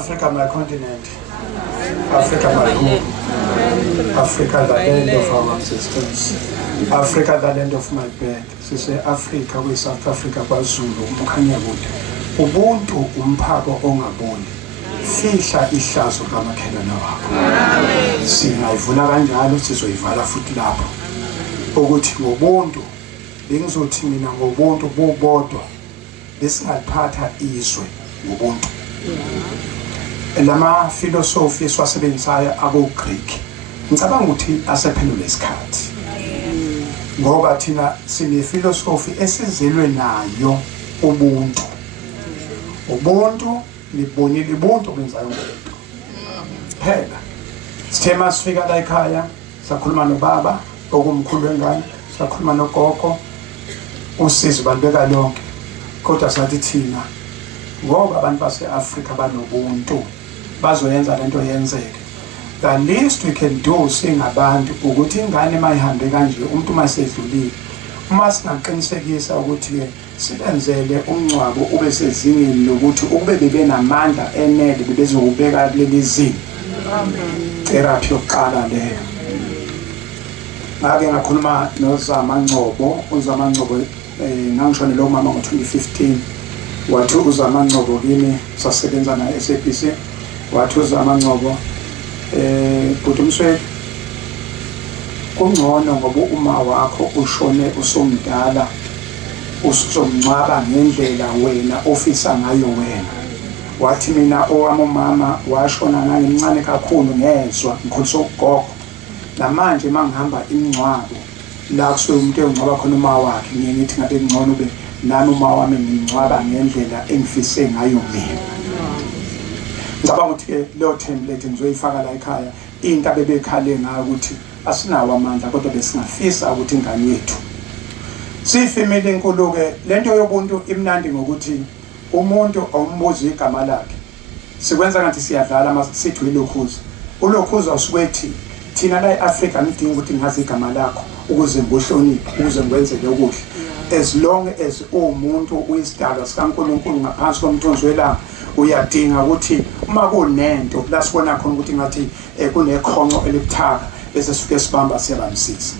Africa, my continent. Africa, my home. Africa, the land of our existence. Africa, the land of my birth. So say Africa, we South Africa, KwaZulu, Mukhanya kude. Ubuntu umphako ongaboni. Fihla ihlazo kamakhelwane wakho. Singayivula kanjalo sizoyivala futhi lapho. Ukuthi ngobuntu bengizothi mina ngobuntu bobodwa besingaliphatha izwe ngobuntu. Lama philosophy esiwasebenzisayo abo Greek ngicabanga ukuthi asephelele isikhathi ngoba thina sine philosophy esizelwe nayo ubuntu libonile ubuntu benzayo ubuntu phela sithema sifika la ekhaya sakhuluma nobaba okumkhulu wengane sakhuluma nogogo usizo balibeka lonke kodwa sathi thina ngoba abantu base-Afrika banobuntu bazoyenza lento yenzeke. The least we can do singabantu ukuthi ingane mayihambe kanje umuntu masedlulile uma singaqinisekisa ukuthi sibenzele umncwabo ube sezingeni lokuthi ube bebenamandla enele bezokubeka kuleli zinga. Therapy yokuqala leyo. Ngake ngakhuluma noZama Ngcobo, uZama Ngcobo ngangishone lo mama ngo-2015. Wathi uZama Ngcobo kimi sasebenza na SABC. Wathi uZama Ngcobo bhuti Msweli kungcono ngoba uma wakho ushone usomdala usuzomncwaba ngendlela wena ofisa ngayo wena. Wathi mina owami umama washona ngimncane kakhulu ngezwe ngikholisa ugogo. Namanje mangihamba imncwabo la kusuke umuntu engcwaba khona uma wakhe ngiye ngithi ngabe ngcono ube nami uma wami ngingcwaba ngendlela engifise ngayo mina. Ngicabanga ukuthi leyo template ngizoyifaka la ekhaya into abebekhale ngayo ukuthi asinawo amandla kodwa besingafisa ukuthi ingane yethu siyifamily enkulu ke lento yobuntu imnandi ngokuthi umuntu awumbuzi igama lakhe sikwenza ngathi siyadlala masithi welokhuza ulokhuza usukwethi thina la eAfrica ngidinga ukuthi ngazi igama lakho ukuze ngibohloniphe ukuze ngikwenzele okuhle as long as umuntu uyisidalwa sikaNkulunkulu ngaphansi komthunzi welanga uyadinga ukuthi uma kunento la sibona khona ukuthi ngathi kunekhonco elibuthaka bese sifike sibamba siyabamsisa.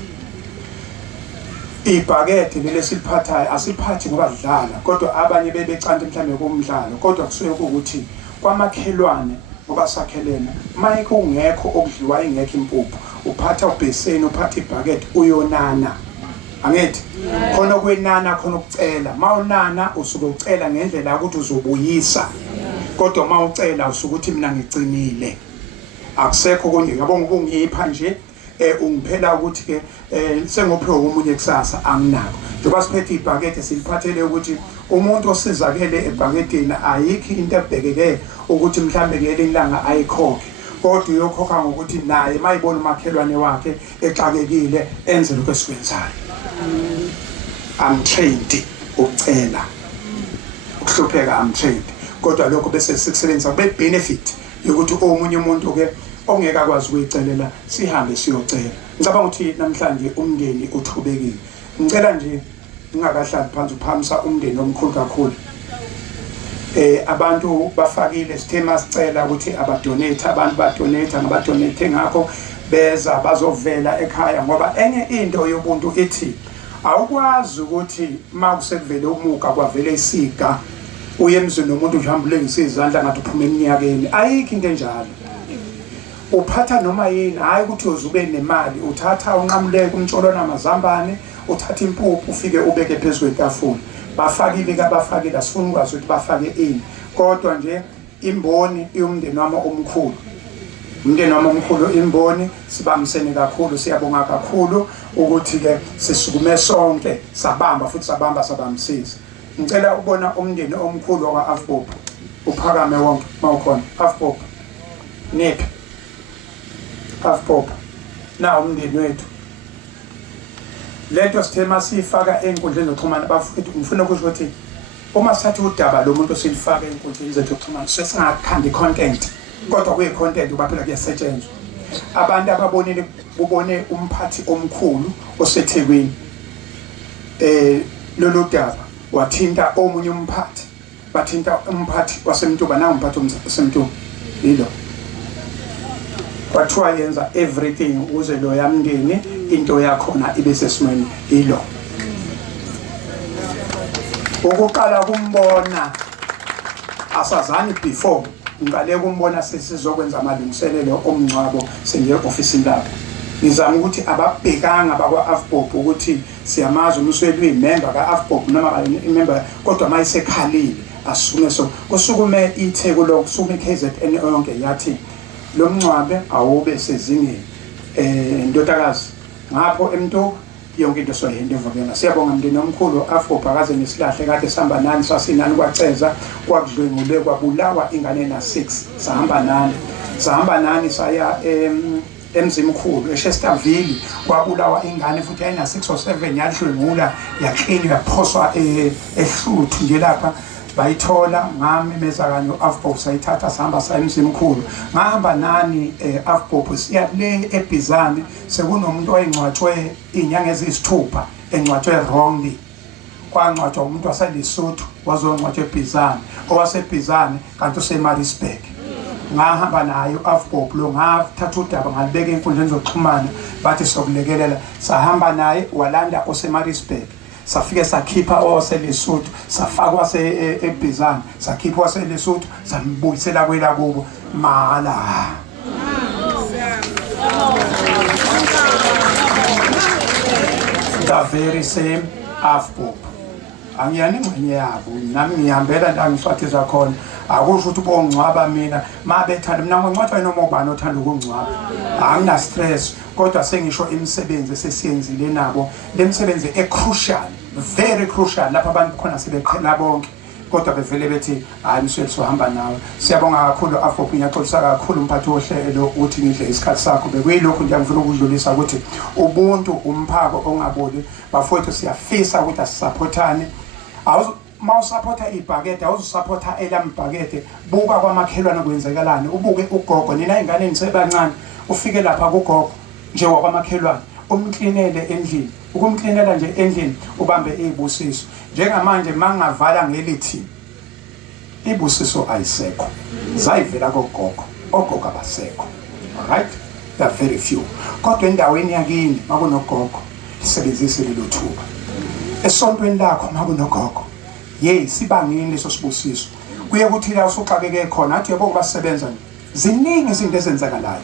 Ibhakede leli siliphathayo asiliphathi ngoba dlala kodwa abanye bebecanda mhlambe komdlalo kodwa kusuke ukuthi kwamakhelwane ngoba sakhelena maye kungekho okudliwa ingekho impuphu uphatha ubheseni uphatha ibhakede uyonana angithi khona kwenana khona ukucela mawunana usuke ucela ngendlela ukuthi uzobuyisa kodwa mawucela usuke uthi mina ngicinile akusekho konke yabonga ukungipha nje ungiphela ukuthi ke sengophiwe umunye kusasa anginako njengoba siphethe ibhakede siliphathele ukuthi umuntu osizakele ebhakedeni ayikho into ebhekeke ukuthi mhlambe ngelinye ilanga ayikhokhe kodwa uyokhokha ngokuthi naye mayibona umakhelwane wakhe exakekile enze lokho esikwenzayo. I'm trained ukucela ukuhlupheka I'm trained kodwa lokho bese sikusebenza kube benefit yokuthi omunye umuntu ke ongeke akwazi ukuyicelela sihambe siyocela. Ngicabanga ukuthi namhlanje umndeni uthubekile. Ngicela nje ngingakahlali phansi uphamisa umndeni omkhulu kakhulu. Abantu bafakile sithema sicela ukuthi abadonate abantu badonate ngabadonate ngakho beza bazovela ekhaya ngoba enye into yobuntu ithi awukwazi ukuthi makusekuvele umuka kwavele isiga uye emzini nomuntu uhambule ngisizandla ngathi uphuma eminyakeni ayikho into enjalo. Uphatha noma yini hayi ukuthi uzube nemali uthatha unqamuleke umtsholo namazambane uthatha impuphu ufike ubeke phezulu kwetafula bafakile kabafakile asifuna ukwazi ukuthi bafake ini kodwa nje imboni yomndeni wami omkhulu umndeni wami omkhulu imboni sibambisene kakhulu siyabonga kakhulu ukuthi ke sisukume sonke sabamba futhi sabambisisa. Ngicela ubona umndeni omkhulu wakwa-Afbob uphakame wonke mawukhona Afbob niphi Afbob na umndeni wethu lento sithema sifaka enkundleni zokuxhumana bafuna ngifuna ukusho ukuthi uma sithatha udaba lo muntu silifaka enkundleni zokuxhumana sesingakhandi content kodwa kuyi content uba phela kuyasetshenzwa abantu ababonile ubone umphathi omkhulu oseThekwini lolu daba wathinta omunye umphathi bathinta umphathi waseMtuba na umphathi waseMtuba yilo kwathiwa yenza everything ukuze lo yamndeni into yakhona ibe sesimweni yilo ukuqala kumbona asazani before ngiqale kumbona sesizokwenza amalungiselelo omngcwabo sengiye office lapho ngizama ukuthi ababhekanga bakwa AFBOP ukuthi siyamazi umusweli uyimember ka AFBOP noma imember kodwa mayisekhalile asume so kusukume itheko lokusukume KZN yonke yathi lo mncwabe awube sezingeni ndodakazi ngapho emntu yonke into soyihende evukela siyabonga mndeni omkhulu AFBOP akaze nesilahle kade sihamba nani sasinani kwaceza kwakudlwengule kwabulawa ingane na6 sahamba nani saya emzimkhulu eShesterville kwabulawa ingane futhi ayina 6 or 7 yadlwengula yaklini yaphoswa ehluthu nje lapha bayithola ngamemeza kanye uAFBOP sayithatha sahamba sa emzimkhulu ngahamba nani AFBOP siya le eBizana sekunomuntu oyingcwatshwe inyanga ezisithupha engcwatshwe wrongly kwangcwatshwa umuntu waseLesotho wazongcwatshwa eBizana owaseBizana kanti useMaritzburg ngahamba naye uAFBOP lo ngathatha udaba ngalibeka enkundleni zokuxhumana bathi sokulekelela sahamba naye walanda oseMaritzburg safike sakhipha owaseLesotho safakwa eBizana sakhipha owaseLesotho sambuyisela kwela kubo mala the very same AFBOP angiyani ingxenye yabo nami ngihambela la ngiswathiza khona akusho ukuthi bongcwaba mina mabethanda mina ngicwathwa noma ubani othanda ukungcwaba angina stress kodwa sengisho imisebenzi sesiyenzile nabo lemisebenzi crucial very crucial lapha abantu khona sebeqhela bonke kodwa bevele bethi hayi msweli sohamba nawe siyabonga kakhulu AFBOP ngiyaxolisa kakhulu umphathi wohlelo uthi ngidle isikhathi sakho bekuyilokho nje ngifuna ukudlulisa ukuthi ubuntu umphako ongaboli bafowethu siyafisa ukuthi asisupportane mawusupporta ibhakede awuzusupporta elambhakede buka kwamakhelwane kwenzekalani ubuke ugogo nina ingane nisebancane ufike lapha kugogo nje wakwamakhelwane umklinele endlini ukumklinela nje endlini ubambe izibusiso njengamanje mangavala ngelithi ibusiso ayisekho zayivela kogogo ogogo abasekho right there are very few kodwa endaweni yakini makunogogo isebenzise lelo thuba esontweni lakho makunogogo sibangini leso sibusiso kuye kuthi la usuxakeke khona athi yebo kubasebenza ziningi izinto ezenzakalayo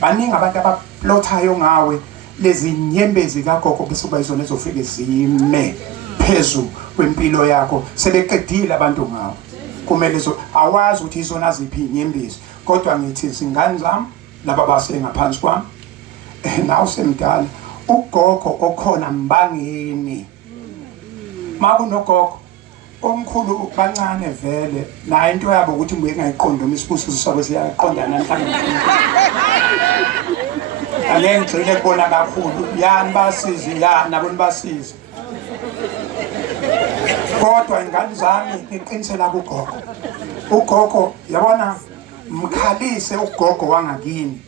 baningi abantu abaplothayo ngawe lezi nyembezi kagogo bese kuba izona ezofike zime phezulu kwempilo yakho sebeqedile abantu ngawe kumele awazi ukuthi izona ziphi inyembezi kodwa ngithi izingane zami laba basengaphansi kwami nawe semdala ugogo okhona mbangeni makunogogo omkhulu kancane vele nayo into yabo ukuthi ngibuye ngayiqonda umisibusiso sabo siyaqonda namhlanje angengigcile kubona kakhulu yani basizi nabo nibasizi kodwa ingane zami ngiqinisela ugogo yabona mkhalise ugogo wangakini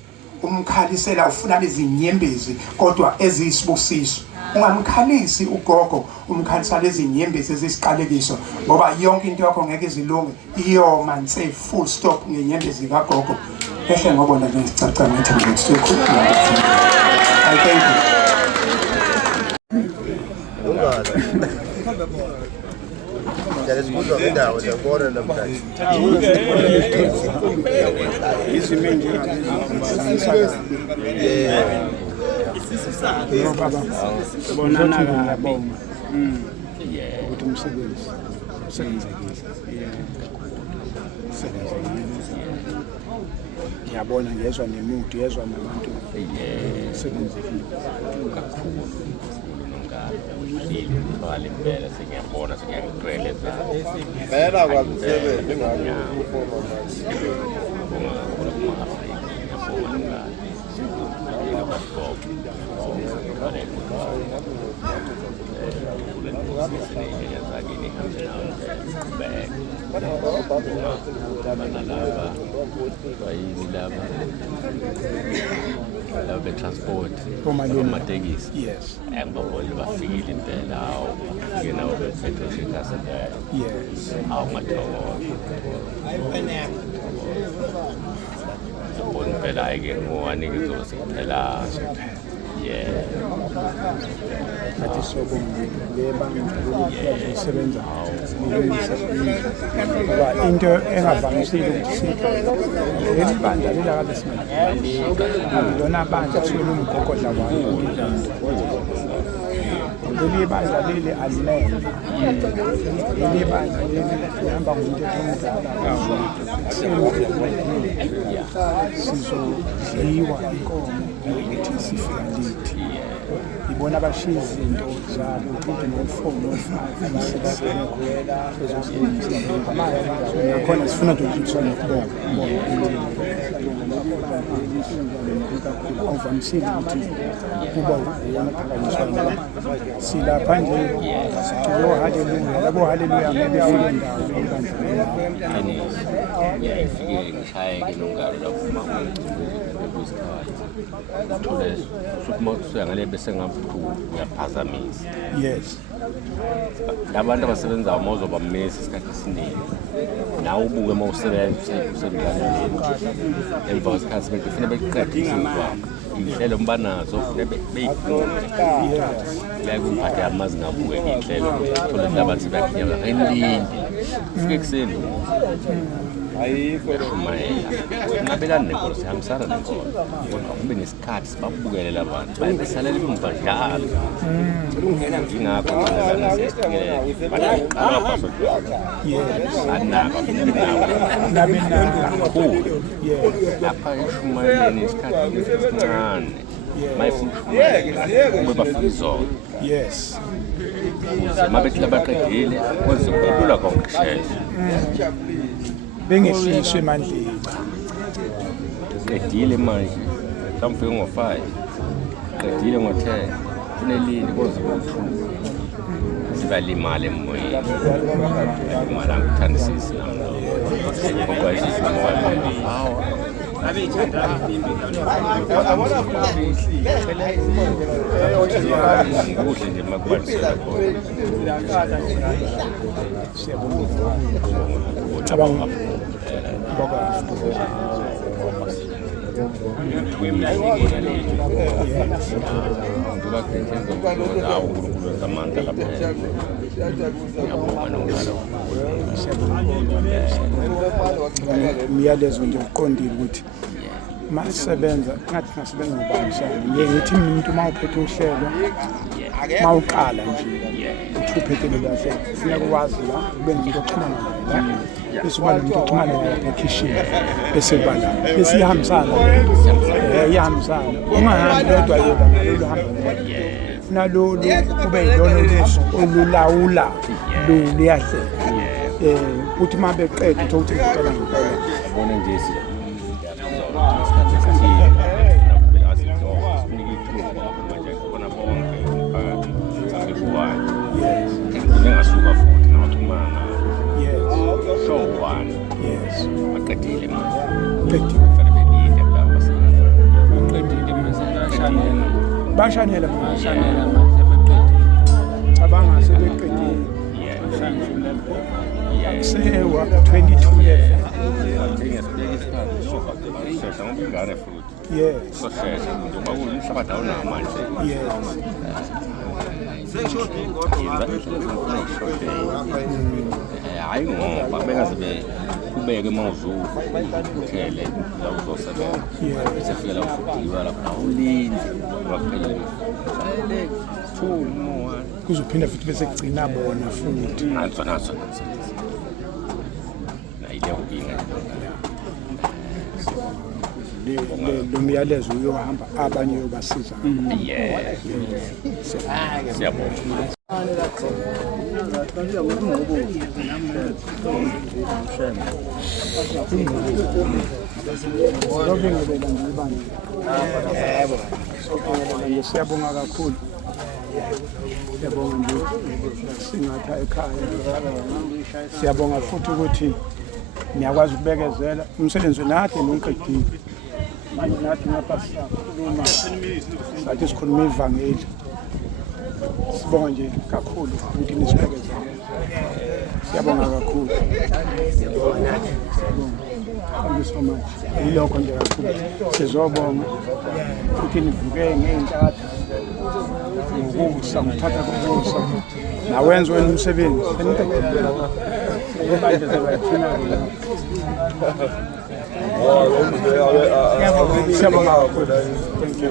umkhalisela ufuna lezi nyembezi kodwa eziyisibusiso ungamkhalisi ugogo umkhalisa lezi nyembezi ezisiqalekiso ngoba yonke into yakho ngeke izilunge iyoma nse full stop ngenyembezi kagogo ehle ngobona nje sicaca ngathi ngikusekhulu I thank you Jadi sebut orang dah, orang borang dah berani. Ngiyabona ngezwa nemuntu yezwa nabantu sebenzekile kakhulu ngale impela sengiyabona sengiyagcwele Phela kwakusebenza ngayo ngiyabonga kakhulu kuma-Afrika ngiyabonga transport Amatekisi. yes angibabona bafikile impela awu ngena petrol shekasi Yes. awumathokoza bona impela ayike ngowani kuzokuphela yeah Athi sokusebenza ngoba into engavamisile ukuthi leli bandla lila kade sinalo lona bandla kusuke lumgogodla wayo leli bandla leli alimele leli bandla leli lihamba ngomthetho omdala sizodliwa inkomo ukuthi sifika lithi ibona abashiya izinto zabo ukuthi no-4 no-5 nakhona sifuna nje ukuthi awuvamisile ukuthi kuba uwona phakanyiswayo silapha nje sithi haleluya labo haleluya ngeke befike ndawo ngiyayifike ngishayeke nomngalo lapho kuyisikhathi uthole usuyangale bese ngabuhlungu uyaphazamisa yes labantu abasebenzayo uma uzoba mmesi isikhathi esiningi nawe ubuke uma usebenza usemdlalweni emva kwesikhathi sebenza kufanele beqede izinto zabo iy'nhlelo mbanazo kufanele beyifunde kuyaye kumphathe amazi ngabukeki iy'nhlelo uthole nje abantu sebeyakhinyabula ngayilinde ufike ekuseni uyashumayela ngabelani nenkolo sihambisana nenkolo kodwa kube nesikhathi sibabukelela abantu baye besalela emumva njalo ingakho kakhulu lapha eshumayeleni isikhathi esincane mayefuna ushumayela kube bafika izolo yes uma bethi labaqedile kwenze kulula konke kushesha bengehliswe emandleni qedile manje mhlawumbe ufike ngo-5 qedile ngo-10 kunelini koze ku-2 sibalimala emoyeni limala ngikuthandisisi namlo ngoba hawa kuhle nje makubalisela cabanga umyalezo nje uqondile ukuthi masisebenza ngathi ngasebenza ngobani ngithi umuntu uma uphethe uhlelo uma uqala nje uthi uphethe lelo hlelo kufuneka ukwazi la ube nomuntu oxhumana naye bese uba nomuntu oxhumana naye ekhishini bese kuba la bese ihambisana iyahambisana ungahambi kodwa yona lolu hamba nalolu kube yilona olulawula luyahle uthi uma beqeda uthi ngicela ngempela bona nje bashanela cabanga sebeqedile sewa 22 level yes soshesha njengoba umhlabathi awunamanje hayi ngoba bengaze kubeke mawuzuthele la uzosebenza bese fika la ufudliwa lapha awulindi waphela kuzophinda futhi bese kugcina bona futhi naso na ile ukinga lo myalezo uyohamba abanye uyobasiza siyabonga Ngokubingelela nje ibandla. Sokubingelela nje siyabonga kakhulu. Siyabonga nje singatha ekhaya. Siyabonga futhi ukuthi niyakwazi ukubekezela umsebenzi nakhe nonqedile. Manje nathi ngapha siyakhuluma. Sathi sikhuluma ivangeli. Sibonga nje kakhulu ukuthi nisibekezele. Siyabonga kakhulu. Thank you so much. Yilokho nje kakhulu. Sizobonga ukuthi nivuke ngeentatha. Ngokusa ngithatha kubusa. Nawenza wena umsebenzi. Manje sebathina la. Siyabonga kakhulu. Thank you.